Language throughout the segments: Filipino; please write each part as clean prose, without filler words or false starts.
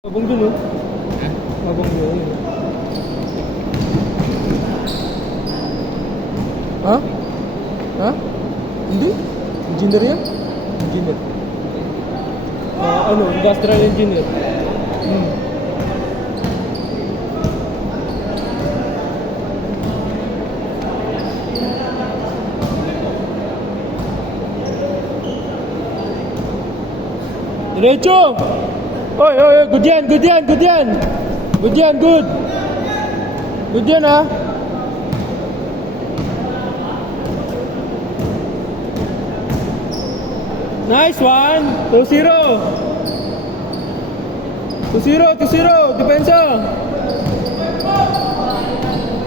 Abang dun, oh. Abang dun. Ha? Ha? Hindi? Engineer yan? Engineer. Industrial engineer. Diretso! Oy, oy, oy, good yan, good yan, good yan! Good yan, good! Good yan, ha? Nice one! 2-0! 2-0, 2-0! Depensa!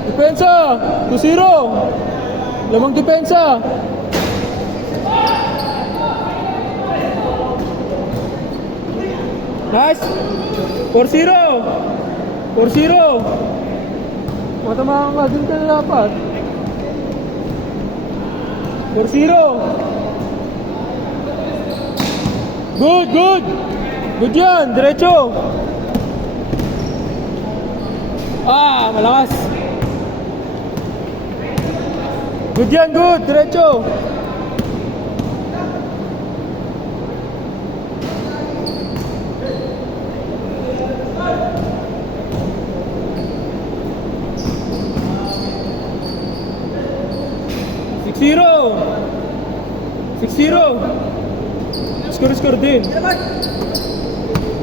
Depensa! 2-0! Lamang depensa! Nice! 4-0! 4-0! Matamaan ka din ka na dapat. 4-0! Good, good! Good yan! Diretso! Malakas! Good yan, good! Diretso! Zero! 6-0! Score din!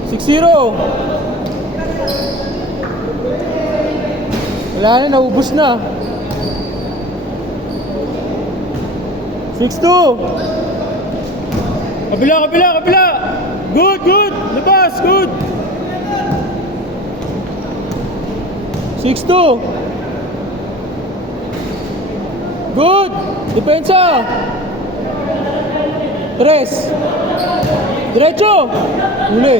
6-0! Wala na, naubos na! 6-2! Kabila, kabila, kabila! Good, good! Labas, good! 6-2! Good! Depensa! 3! Diretso! Uli!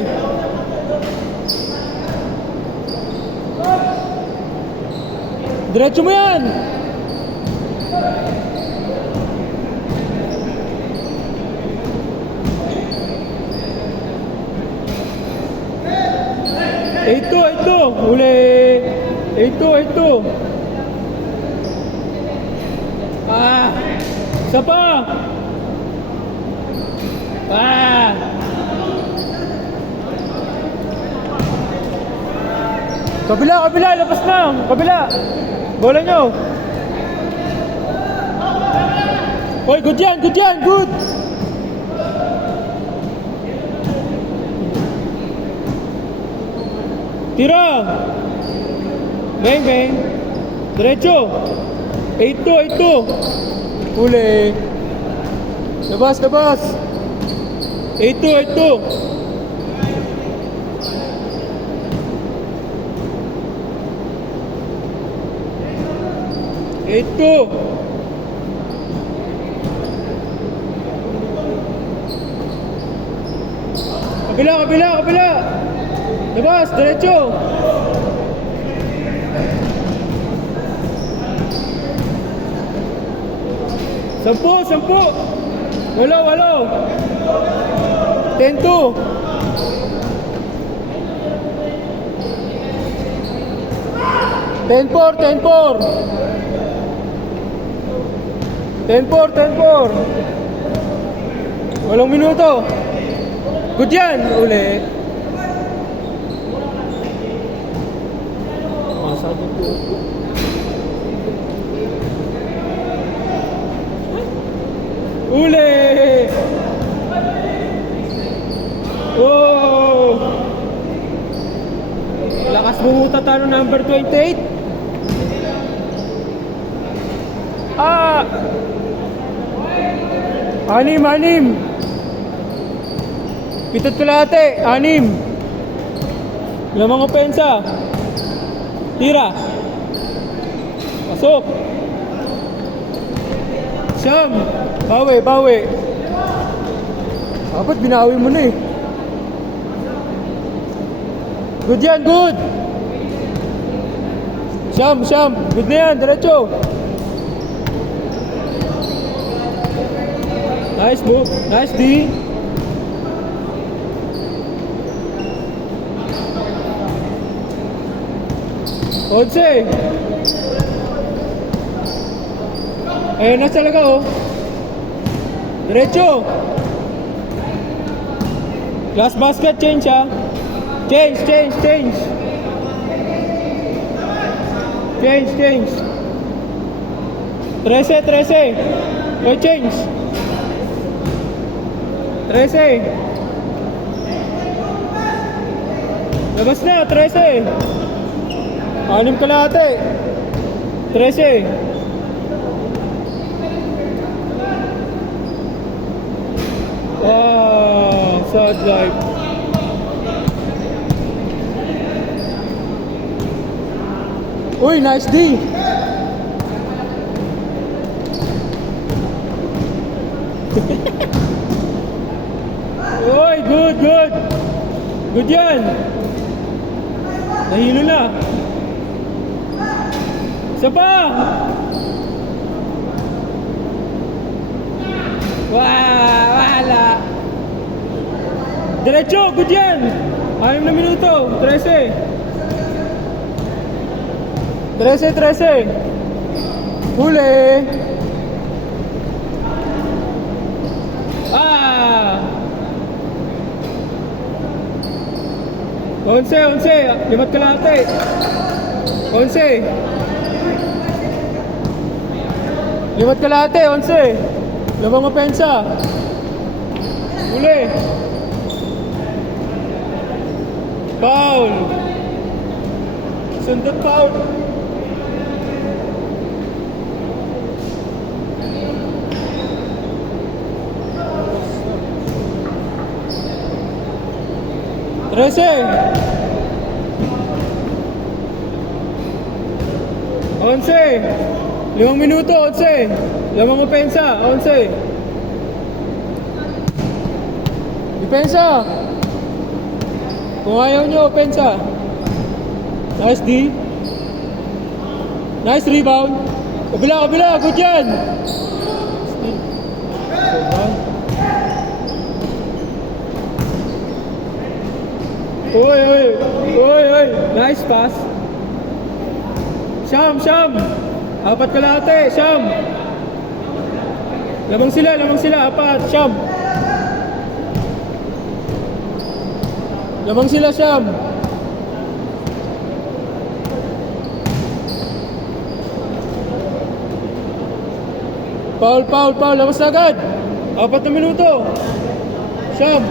Diretso mo yan! Ito! Uli! Ito! Isa pa! Kabila! Labas na! Kabila! Bola nyo! Oy, good yan! Good! Tira! Bang! Diretso! 8-2! Uli! Labas! 8-2! 8-2! Kabila! Labas! Diretso! Sampu! Walo! 10-2! 10-4! 8 minuto! Good yan! Uli! Masabi ko. Uli! Oh! Lakas bumuta talo number 28. Anim! Pitot kalahati, 6. Lamang opensa. Tira. Pasok. Siyam. Bawi. Dapat binawi mo na eh. Good yan, good. Siyam. Good na yan, diretso. Nice move. Nice D. 11. Ayun na talaga oh. Diretso. Last basket, change ha. Change. Change. Change. 13. Oh, change. 13. Labas na, 13. 6 kalahati. 13. Wow, sad life. Uy, nice D. Uy, good. Good yan. Nahilo na. Isa pa. Wala. Diretso, good yan. 6 na minuto. 13. 13. Huli. Onse. 5 kalahati. 11. 5 kalahati. 11. Labang mapensa. Huli. Foul. Sundot foul. Trece. 11. 5 minuto, 11. Lamang opensa, 11. Depensa. Kung ayaw nyo, opensa. Nice D. Nice rebound. Kabila, good yan. Uy. Nice pass. Syam. 4 kalahati, Syam. Lamang sila, 4, Syam. Lamang sila, Syam. Foul. Labas na agad. 4 na minuto. Syam.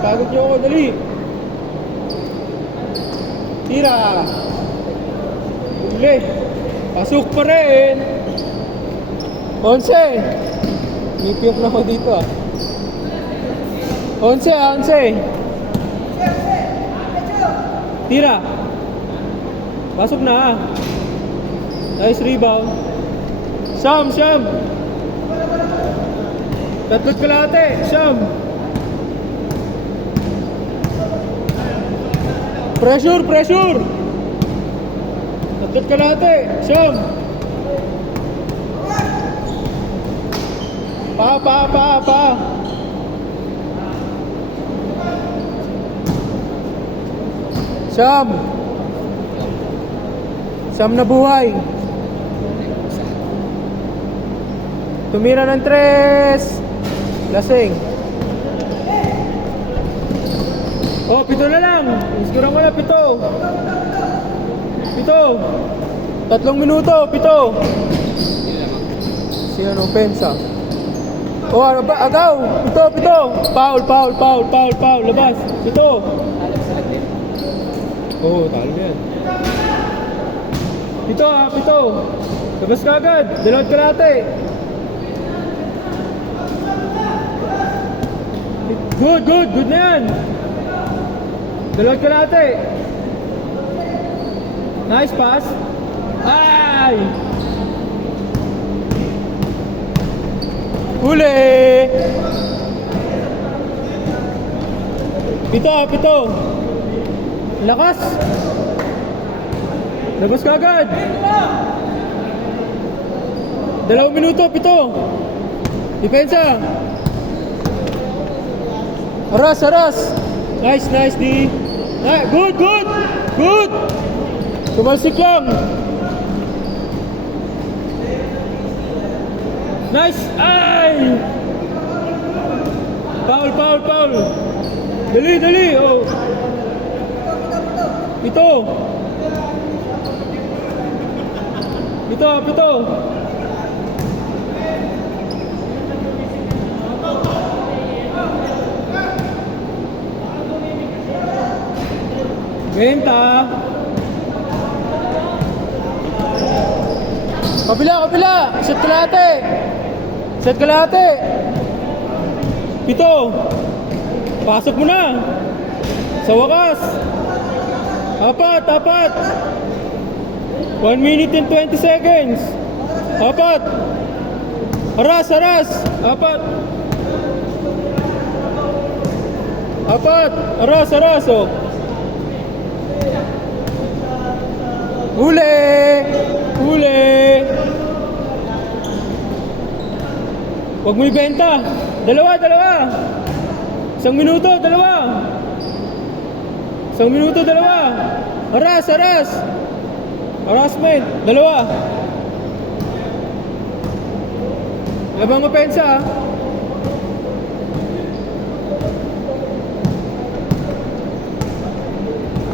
Pagod niyo ako, dali. Tira. Uli. Pasok pa rin. 11. Nipiyok na ako dito ah. 11. Tira. Pasok na ah. Nice rebound. Syam. 3 kalahati. Syam. Pressure. 3 kalahati. Syam. Pa. Syam na buhay. Tumira ng 3. Lasing. Oh, 7 na lang. Iskuran ko na, 7. 3 minuto, 7. Si ano, pensa. Oh, ano ba? Agaw. 7. Foul. Labas. 7. Oh, talo yan. 7. Labas ka agad. 2 kalahati. Good na yan. 2 kalahati. Nice pass. Ay! Huli! 7. Lakas! Labas ka agad. 2 minuto, 7. Depensa. Aras. Nice D. Good, good! Good! Tumalsik lang. Nice! Ay! Foul, foul, foul! Dali, dali! Oh. Ito! Ito, ito! Benta! Kabila, kabila! Set kalate! Set kalate! Pito! Pasok mo na! Sa wakas! Apat, apat! 1 minute and 20 seconds! Apat! Aras, aras! Apat! Apat! Aras, aras! Oh! Huli! Huli! Huwag mo ibenta! Dalawa, dalawa! 1 minuto, dalawa! 1 minuto, dalawa! Aras, aras! Harassment, dalawa! Labang opensa, ah!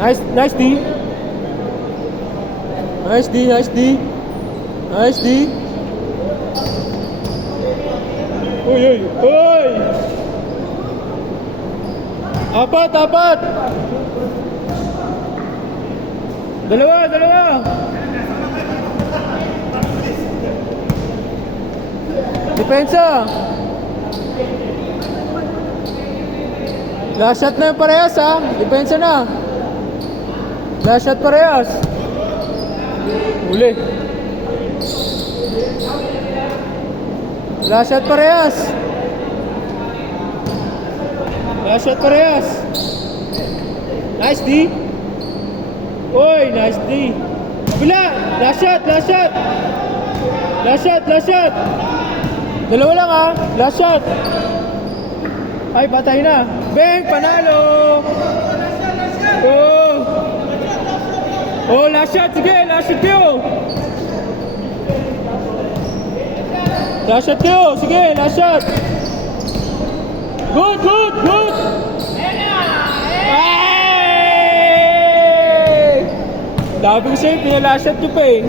Nice, nice D! Nice D, nice D! Nice D! Uy, uy, uy! Apat, apat! Dalawa, dalawa! Depensa! Last shot na yung parehas, ha? Depensa na! Last shot parehas! Uli! Last shot parehas! Last shot parehas! Nice D! Oy, nice D! Bila! Last shot, last shot! Last shot, last shot! Dalawa lang, ha? Last shot! Ay, patay na! Bang! Panalo! Oh! Oh, last shot! Sige, last shot kayo! Last shot kayo! Sige, last shot! Good, good, good! Ay! Dami ko sa'yo, pinalast shot nyo pa eh.